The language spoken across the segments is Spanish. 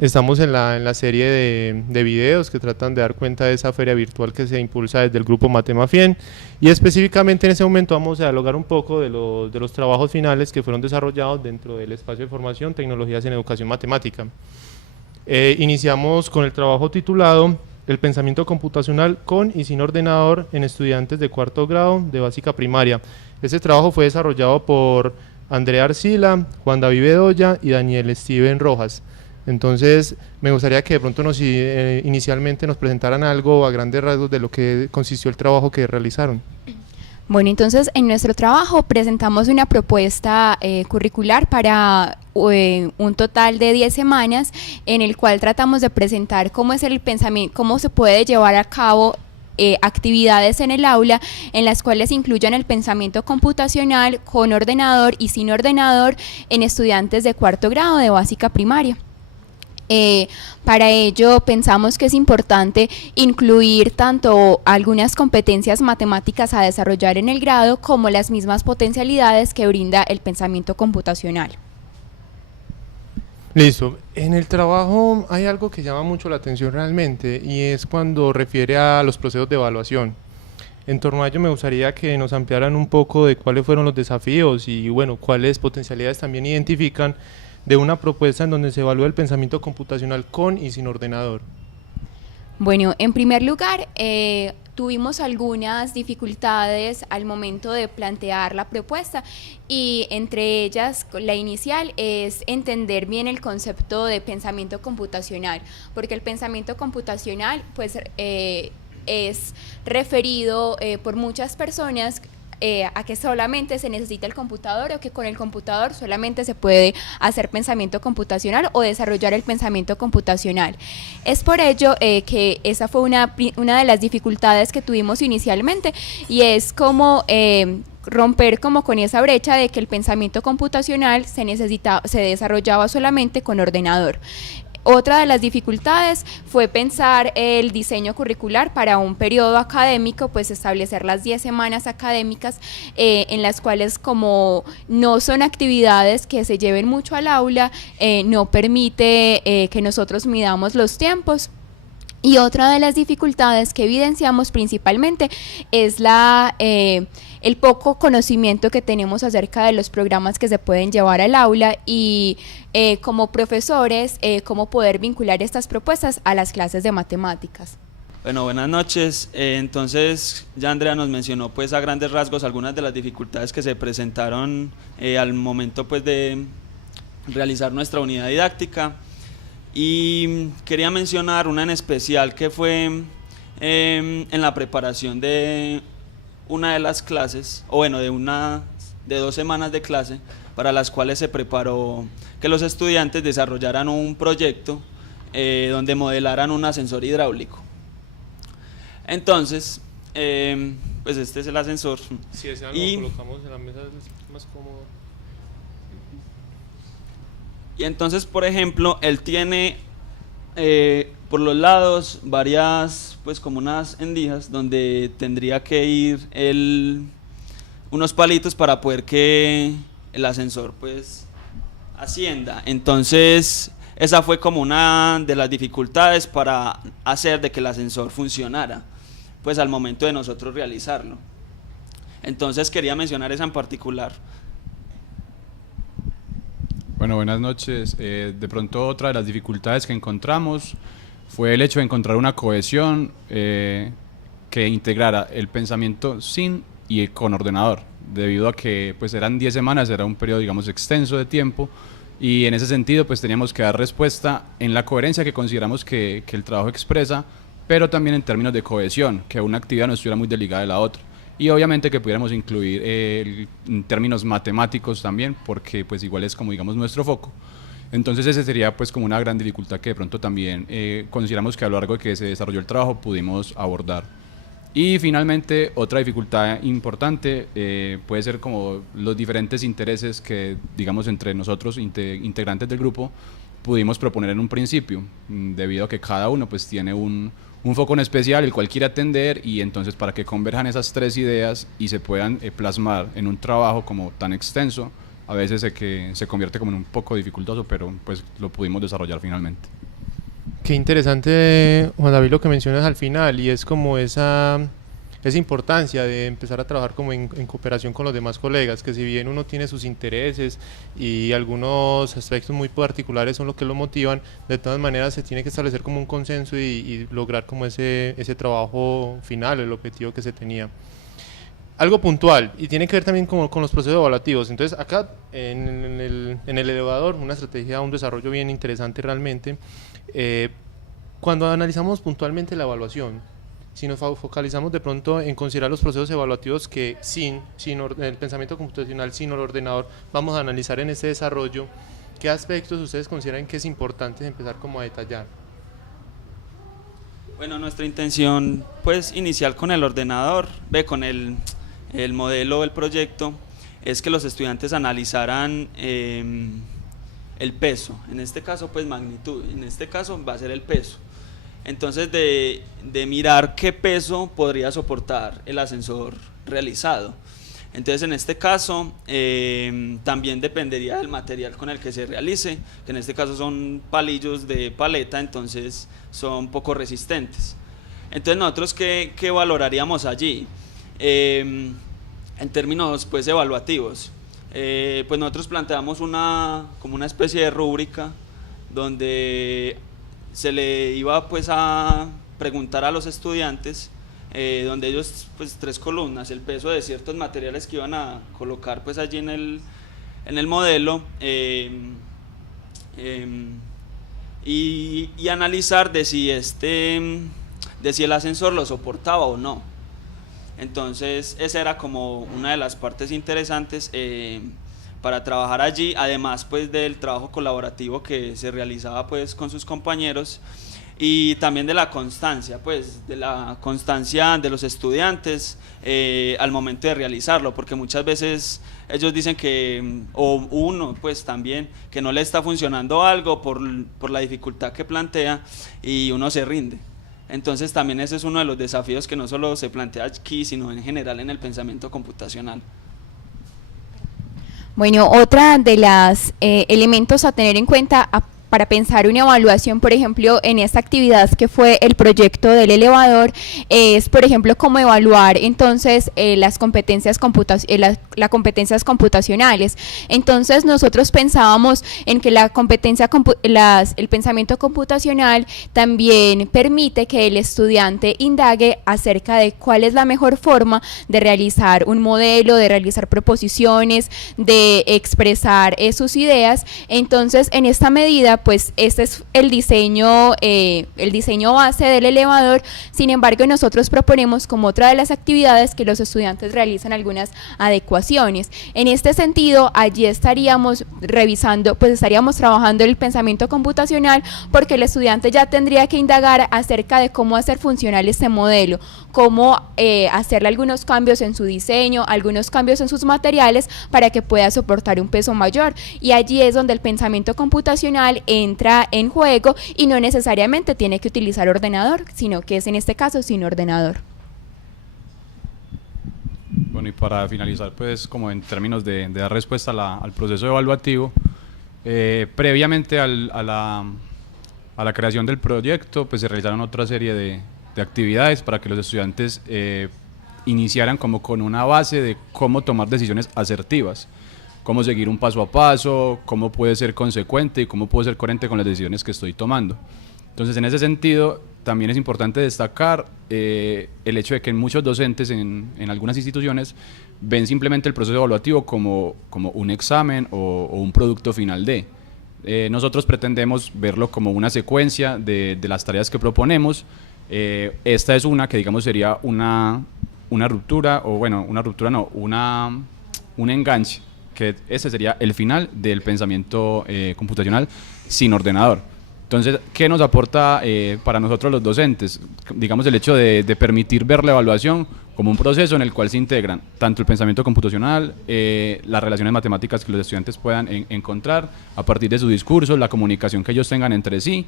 Estamos en la serie de videos que tratan de dar cuenta de esa feria virtual que se impulsa desde el grupo Matemafien, y específicamente en ese momento vamos a dialogar un poco de los trabajos finales que fueron desarrollados dentro del espacio de formación Tecnologías en Educación Matemática. Iniciamos con el trabajo titulado El pensamiento computacional con y sin ordenador en estudiantes de cuarto grado de básica primaria. Este trabajo fue desarrollado por Andrea Arcila, Juan David Bedoya y Daniel Steven Rojas. Entonces, me gustaría que de pronto inicialmente nos presentaran algo a grandes rasgos de lo que consistió el trabajo que realizaron. Bueno, entonces en nuestro trabajo presentamos una propuesta curricular para un total de 10 semanas, en el cual tratamos de presentar cómo es el pensamiento, cómo se puede llevar a cabo actividades en el aula en las cuales incluyan el pensamiento computacional con ordenador y sin ordenador en estudiantes de cuarto grado de básica primaria. Para ello pensamos que es importante incluir tanto algunas competencias matemáticas a desarrollar en el grado como las mismas potencialidades que brinda el pensamiento computacional. Listo. En el trabajo hay algo que llama mucho la atención realmente, y es cuando refiere a los procesos de evaluación. En torno a ello me gustaría que nos ampliaran un poco de cuáles fueron los desafíos y bueno, cuáles potencialidades también identifican de una propuesta en donde se evalúa el pensamiento computacional con y sin ordenador. Bueno, en primer lugar, tuvimos algunas dificultades al momento de plantear la propuesta, y entre ellas la inicial es entender bien el concepto de pensamiento computacional, porque el pensamiento computacional pues es referido por muchas personas a que solamente se necesita el computador, o que con el computador solamente se puede hacer pensamiento computacional o desarrollar el pensamiento computacional. Es por ello que esa fue una de las dificultades que tuvimos inicialmente, y es como romper como con esa brecha de que el pensamiento computacional se desarrollaba solamente con ordenador. Otra de las dificultades fue pensar el diseño curricular para un periodo académico, pues establecer las 10 semanas académicas en las cuales, como no son actividades que se lleven mucho al aula, no permite que nosotros midamos los tiempos. Y otra de las dificultades que evidenciamos principalmente es el poco conocimiento que tenemos acerca de los programas que se pueden llevar al aula, y como profesores, cómo poder vincular estas propuestas a las clases de matemáticas. Bueno, buenas noches. Entonces, ya Andrea nos mencionó pues a grandes rasgos algunas de las dificultades que se presentaron al momento pues de realizar nuestra unidad didáctica. Y quería mencionar una en especial que fue en la preparación de una de las clases, o bueno, de 2 semanas de clase, para las cuales se preparó que los estudiantes desarrollaran un proyecto donde modelaran un ascensor hidráulico. Entonces, pues este es el ascensor. Si desean, y lo colocamos en la mesa, es más cómodo. Y entonces, por ejemplo, él tiene por los lados varias, pues como unas endijas donde tendría que ir unos palitos para poder que el ascensor pues ascienda. Entonces, esa fue como una de las dificultades para hacer de que el ascensor funcionara, pues al momento de nosotros realizarlo. Entonces, quería mencionar esa en particular. Bueno, buenas noches. De pronto otra de las dificultades que encontramos fue el hecho de encontrar una cohesión que integrara el pensamiento sin y con ordenador, debido a que pues eran 10 semanas, era un periodo digamos extenso de tiempo, y en ese sentido pues teníamos que dar respuesta en la coherencia que consideramos que el trabajo expresa, pero también en términos de cohesión, que una actividad no estuviera muy desligada de la otra. Y obviamente que pudiéramos incluir en términos matemáticos también, porque pues igual es como digamos nuestro foco. Entonces ese sería pues como una gran dificultad que de pronto también consideramos que a lo largo de que se desarrolló el trabajo pudimos abordar. Y finalmente otra dificultad importante puede ser como los diferentes intereses que digamos entre nosotros integrantes del grupo pudimos proponer en un principio, debido a que cada uno pues tiene un foco en especial el cual quiere atender, y entonces para que converjan esas 3 ideas y se puedan plasmar en un trabajo como tan extenso, a veces se convierte como en un poco dificultoso, pero pues lo pudimos desarrollar finalmente. Qué interesante, Juan David, lo que mencionas al final, y es como esa importancia de empezar a trabajar como en cooperación con los demás colegas, que si bien uno tiene sus intereses y algunos aspectos muy particulares son los que lo motivan, de todas maneras se tiene que establecer como un consenso y lograr como ese trabajo final, el objetivo que se tenía. Algo puntual, y tiene que ver también con los procesos evaluativos. Entonces acá en el elevador, una estrategia, un desarrollo bien interesante realmente. Cuando analizamos puntualmente la evaluación, si nos focalizamos de pronto en considerar los procesos evaluativos que sin el pensamiento computacional, sin el ordenador, vamos a analizar en este desarrollo, ¿qué aspectos ustedes consideran que es importante empezar como a detallar? Bueno, nuestra intención pues inicial con el ordenador, con el modelo del proyecto, es que los estudiantes analizaran el peso, en este caso pues magnitud, en este caso va a ser el peso. Entonces de mirar qué peso podría soportar el ascensor realizado. Entonces en este caso también dependería del material con el que se realice, que en este caso son palillos de paleta, entonces son poco resistentes. Entonces nosotros ¿qué valoraríamos allí? En términos pues evaluativos, pues nosotros planteamos como una especie de rúbrica donde se le iba pues a preguntar a los estudiantes, donde ellos pues 3 columnas, el peso de ciertos materiales que iban a colocar pues allí en el modelo, y analizar de si el ascensor lo soportaba o no. Entonces esa era como una de las partes interesantes para trabajar allí, además pues del trabajo colaborativo que se realizaba pues con sus compañeros, y también de la constancia de los estudiantes al momento de realizarlo, porque muchas veces ellos dicen que, o uno pues también, que no le está funcionando algo por la dificultad que plantea y uno se rinde. Entonces también ese es uno de los desafíos que no solo se plantea aquí, sino en general en el pensamiento computacional. Bueno, otra de las elementos a tener en cuenta para pensar una evaluación, por ejemplo, en esta actividad que fue el proyecto del elevador, es, por ejemplo, cómo evaluar entonces las competencias competencias computacionales. Entonces nosotros pensábamos en que el pensamiento computacional también permite que el estudiante indague acerca de cuál es la mejor forma de realizar un modelo, de realizar proposiciones, de expresar sus ideas. Entonces, en esta medida, pues este es el diseño base del elevador. Sin embargo, nosotros proponemos como otra de las actividades que los estudiantes realizan algunas adecuaciones. En este sentido, allí estaríamos revisando, pues estaríamos trabajando el pensamiento computacional, porque el estudiante ya tendría que indagar acerca de cómo hacer funcional este modelo, cómo hacerle algunos cambios en su diseño, algunos cambios en sus materiales para que pueda soportar un peso mayor, y allí es donde el pensamiento computacional entra en juego y no necesariamente tiene que utilizar ordenador, sino que es en este caso sin ordenador. Bueno, y para finalizar, pues como en términos de dar respuesta al proceso evaluativo, previamente a la creación del proyecto, pues se realizaron otra serie de actividades para que los estudiantes iniciaran como con una base de cómo tomar decisiones asertivas, cómo seguir un paso a paso, cómo puede ser consecuente y cómo puedo ser coherente con las decisiones que estoy tomando. Entonces, en ese sentido, también es importante destacar el hecho de que muchos docentes en algunas instituciones ven simplemente el proceso evaluativo como un examen o un producto final de. Nosotros pretendemos verlo como una secuencia de las tareas que proponemos. Esta es una que, digamos, sería una ruptura, o bueno, una ruptura no, un enganche, que ese sería el final del pensamiento computacional sin ordenador. Entonces, ¿qué nos aporta para nosotros los docentes? Digamos, el hecho de permitir ver la evaluación como un proceso en el cual se integran tanto el pensamiento computacional, las relaciones matemáticas que los estudiantes puedan encontrar a partir de su discurso, la comunicación que ellos tengan entre sí,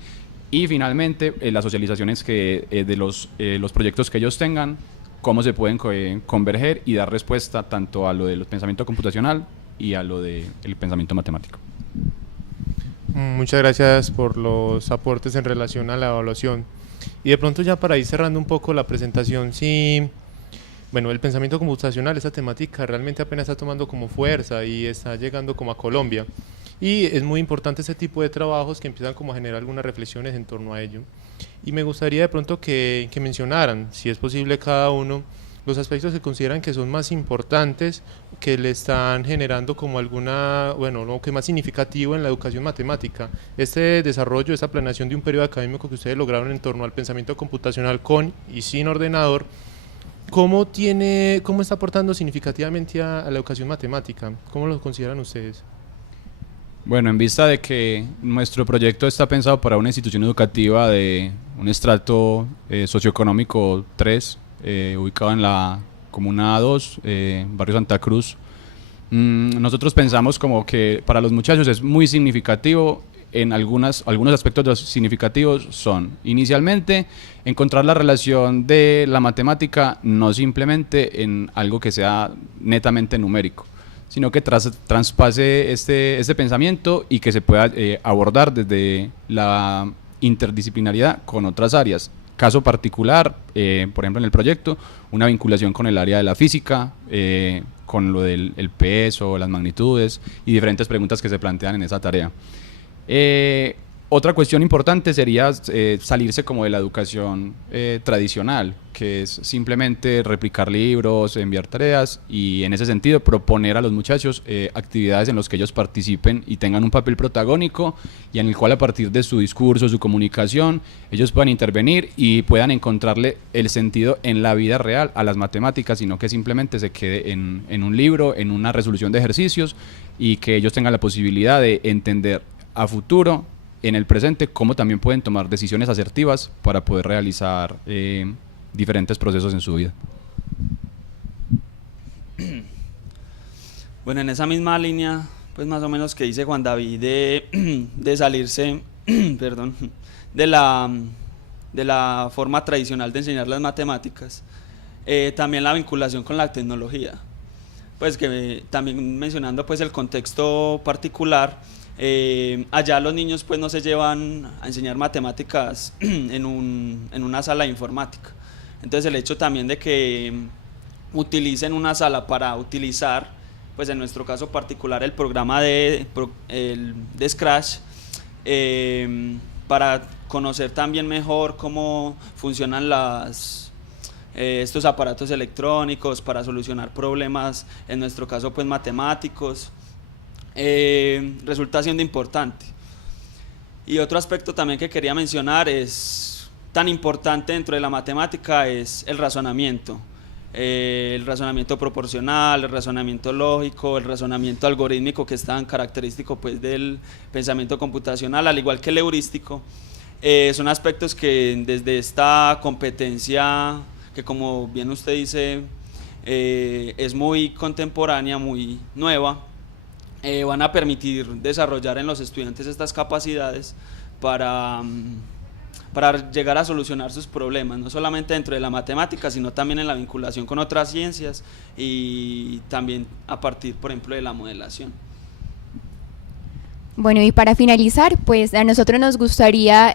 y finalmente las socializaciones de los proyectos que ellos tengan, cómo se pueden converger y dar respuesta tanto a lo del pensamiento computacional y a lo del pensamiento matemático. Muchas gracias por los aportes en relación a la evaluación. Y de pronto ya para ir cerrando un poco la presentación, sí, bueno, el pensamiento computacional, esa temática realmente apenas está tomando como fuerza y está llegando como a Colombia. Y es muy importante ese tipo de trabajos que empiezan como a generar algunas reflexiones en torno a ello. Y me gustaría de pronto que mencionaran, si es posible cada uno, los aspectos que consideran que son más importantes, que le están generando como alguna, bueno, lo que es más significativo en la educación matemática. Este desarrollo, esta planeación de un periodo académico que ustedes lograron en torno al pensamiento computacional con y sin ordenador, ¿cómo está aportando significativamente a la educación matemática? ¿Cómo lo consideran ustedes? Bueno, en vista de que nuestro proyecto está pensado para una institución educativa de un estrato socioeconómico 3, ubicado en la Comuna 2, barrio Santa Cruz, nosotros pensamos como que para los muchachos es muy significativo. En algunos aspectos significativos son, inicialmente, encontrar la relación de la matemática no simplemente en algo que sea netamente numérico, sino que traspase este pensamiento y que se pueda abordar desde la interdisciplinariedad con otras áreas. Caso particular, por ejemplo en el proyecto, una vinculación con el área de la física, con lo del el peso, las magnitudes y diferentes preguntas que se plantean en esa tarea. Otra cuestión importante sería salirse como de la educación tradicional, que es simplemente replicar libros, enviar tareas y en ese sentido proponer a los muchachos actividades en las que ellos participen y tengan un papel protagónico y en el cual a partir de su discurso, su comunicación, ellos puedan intervenir y puedan encontrarle el sentido en la vida real a las matemáticas, sino que simplemente se quede en un libro, en una resolución de ejercicios y que ellos tengan la posibilidad de entender a futuro, en el presente, cómo también pueden tomar decisiones asertivas para poder realizar diferentes procesos en su vida. Bueno, en esa misma línea, pues más o menos que dice Juan David de salirse, perdón, de la forma tradicional de enseñar las matemáticas, también la vinculación con la tecnología. Pues que también mencionando pues el contexto particular, allá los niños pues no se llevan a enseñar matemáticas en una sala de informática. Entonces el hecho también de que utilicen una sala para utilizar, pues en nuestro caso particular, el programa de Scratch, para conocer también mejor cómo funcionan estos aparatos electrónicos para solucionar problemas, en nuestro caso pues matemáticos, resulta siendo importante. Y otro aspecto también que quería mencionar es tan importante dentro de la matemática es el razonamiento proporcional, el razonamiento lógico, el razonamiento algorítmico, que es tan característico pues del pensamiento computacional, al igual que el heurístico. Son aspectos que desde esta competencia, que como bien usted dice, es muy contemporánea, muy nueva, van a permitir desarrollar en los estudiantes estas capacidades para llegar a solucionar sus problemas, no solamente dentro de la matemática, sino también en la vinculación con otras ciencias y también a partir, por ejemplo, de la modelación. Bueno, y para finalizar, pues a nosotros nos gustaría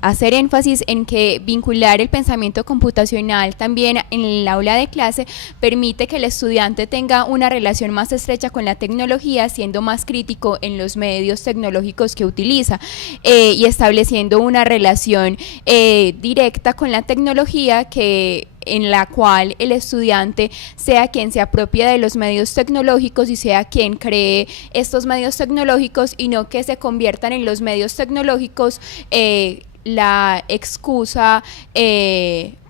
hacer énfasis en que vincular el pensamiento computacional también en el aula de clase permite que el estudiante tenga una relación más estrecha con la tecnología, siendo más crítico en los medios tecnológicos que utiliza y estableciendo una relación directa con la tecnología en la cual el estudiante sea quien se apropia de los medios tecnológicos y sea quien cree estos medios tecnológicos y no que se conviertan en los medios tecnológicos la excusa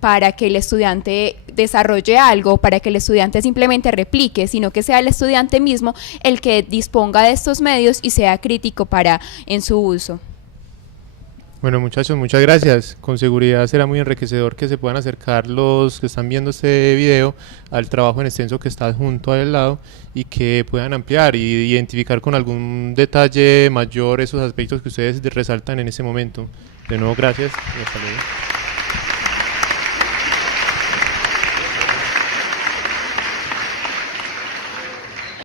para que el estudiante desarrolle algo, para que el estudiante simplemente replique, sino que sea el estudiante mismo el que disponga de estos medios y sea crítico en su uso. Bueno, muchachos, muchas gracias. Con seguridad será muy enriquecedor que se puedan acercar los que están viendo este video al trabajo en extenso que está junto al lado y que puedan ampliar y identificar con algún detalle mayor esos aspectos que ustedes resaltan en este momento. De nuevo, gracias y hasta luego.